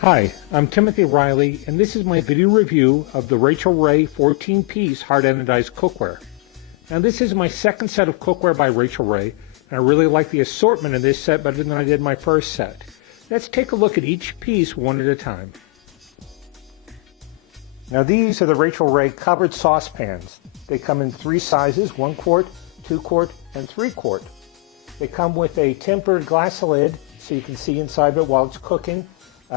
Hi, I'm Timothy Riley, and this is my video review of the Rachael 14-piece hard anodized cookware. Now this is my second set of cookware by Rachael, and I really like the assortment in this set better than I did my first set. Let's take a look at each piece one at a time. Now these are the Rachael covered saucepans. They come in 3 sizes, 1 quart, 2 quart, and 3 quart. They come with a tempered glass lid so you can see inside of it while it's cooking.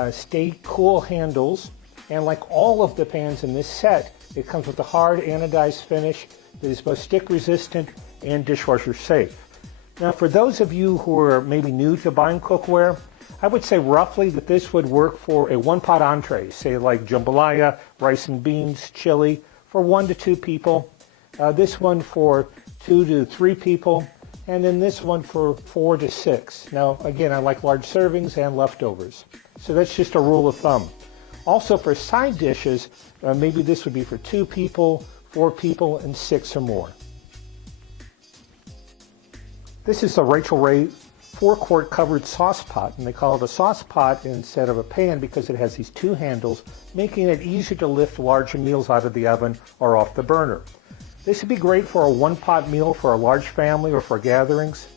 Stay cool handles, and like all of the pans in this set, it comes with a hard anodized finish that is both stick resistant and dishwasher safe. Now for those of you who are maybe new to buying cookware, I would say roughly that this would work for a one-pot entree, say like jambalaya, rice and beans, chili, for 1 to 2 people. This one for 2 to 3 people, and then this one for 4 to 6. Now again, I like large servings and leftovers. So that's just a rule of thumb. Also for side dishes, maybe this would be for 2 people, 4 people, and 6 or more. This is the Rachael 4-quart covered sauce pot, and they call it a sauce pot instead of a pan because it has these 2 handles, making it easier to lift larger meals out of the oven or off the burner. This would be great for a one-pot meal for a large family or for gatherings.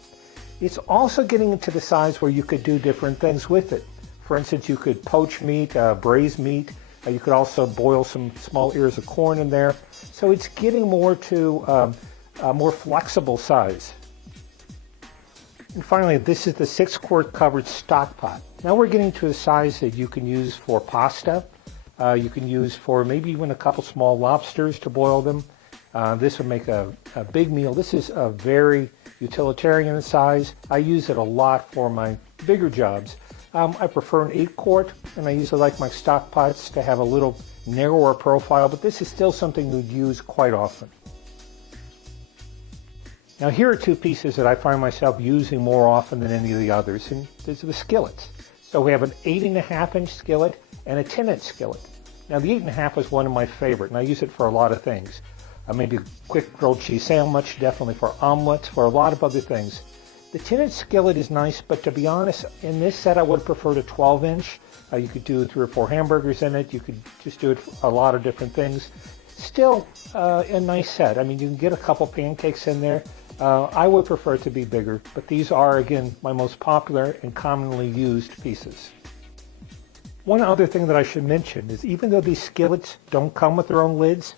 It's also getting into the size where you could do different things with it. For instance, you could poach meat, braise meat. You could also boil some small ears of corn in there. So it's getting more to a more flexible size. And finally, this is the 6-quart covered stock pot. Now we're getting to a size that you can use for pasta. You can use for maybe even a couple small lobsters to boil them. This would make a big meal. This is a very utilitarian size. I use it a lot for my bigger jobs. I prefer an 8-quart, and I usually like my stock pots to have a little narrower profile, but this is still something you'd use quite often. Now here are 2 pieces that I find myself using more often than any of the others, and these are the skillets. So we have an 8.5-inch skillet and a 10-inch skillet. Now the 8.5 is one of my favorite, and I use it for a lot of things. Maybe a quick grilled cheese sandwich, definitely for omelets, for a lot of other things. The 10-inch skillet is nice, but to be honest, in this set I would prefer the 12-inch. You could do 3 or 4 hamburgers in it. You could just do it for a lot of different things. Still a nice set. I mean, you can get a couple pancakes in there. I would prefer it to be bigger, but these are, again, my most popular and commonly used pieces. One other thing that I should mention is even though these skillets don't come with their own lids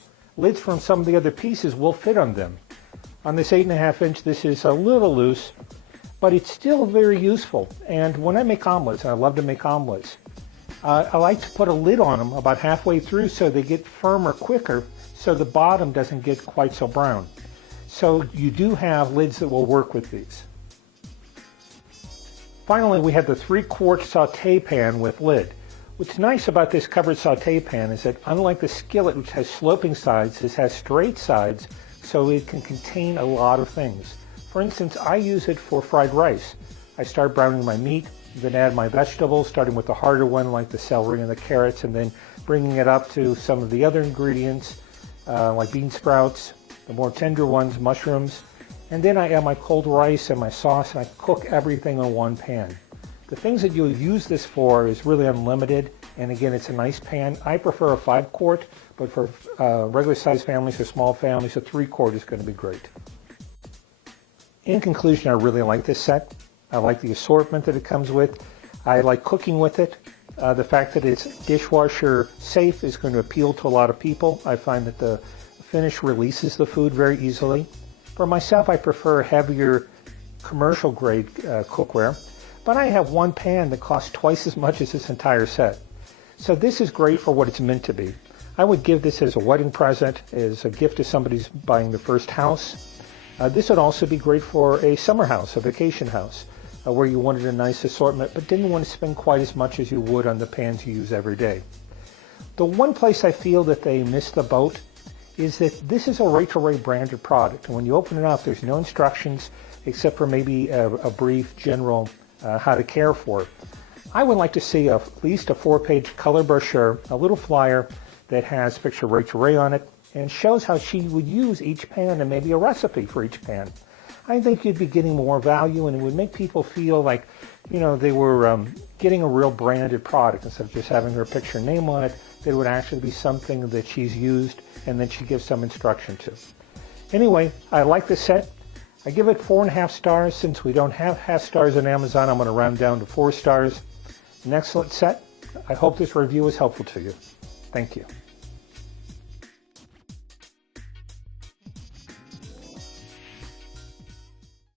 from some of the other pieces will fit on them. On this 8.5-inch, this is a little loose, but it's still very useful. And when I make omelets, and I love to make omelets, I like to put a lid on them about halfway through so they get firmer quicker so the bottom doesn't get quite so brown. So you do have lids that will work with these. Finally, we have the 3-quart saute pan with lid. What's nice about this covered saute pan is that unlike the skillet, which has sloping sides, this has straight sides, so it can contain a lot of things. For instance, I use it for fried rice. I start browning my meat, then add my vegetables, starting with the harder one like the celery and the carrots, and then bringing it up to some of the other ingredients like bean sprouts, the more tender ones, mushrooms, and then I add my cold rice and my sauce, and I cook everything in one pan. The things that you'll use this for is really unlimited, and again, it's a nice pan. I prefer a 5-quart, but for regular sized families or small families, a 3-quart is going to be great. In conclusion, I really like this set. I like the assortment that it comes with. I like cooking with it. The fact that it's dishwasher safe is going to appeal to a lot of people. I find that the finish releases the food very easily. For myself, I prefer heavier commercial grade cookware, but I have one pan that costs twice as much as this entire set. So this is great for what it's meant to be. I would give this as a wedding present, as a gift to somebody who's buying their first house. This would also be great for a summer house, a vacation house, where you wanted a nice assortment but didn't want to spend quite as much as you would on the pans you use every day. The one place I feel that they missed the boat is that this is a Rachael branded product, and when you open it up, there's no instructions except for maybe a brief general how to care for it. I would like to see at least a 4-page color brochure, a little flyer that has a picture of Rachael on it and shows how she would use each pan and maybe a recipe for each pan. I think you'd be getting more value, and it would make people feel like, you know, they were getting a real branded product instead of just having her picture and name on it. That it would actually be something that she's used and that she gives some instruction to. Anyway, I like the set. I give it 4.5 stars. Since we don't have half stars on Amazon, I'm going to round down to 4 stars. An excellent set. I hope this review was helpful to you. Thank you.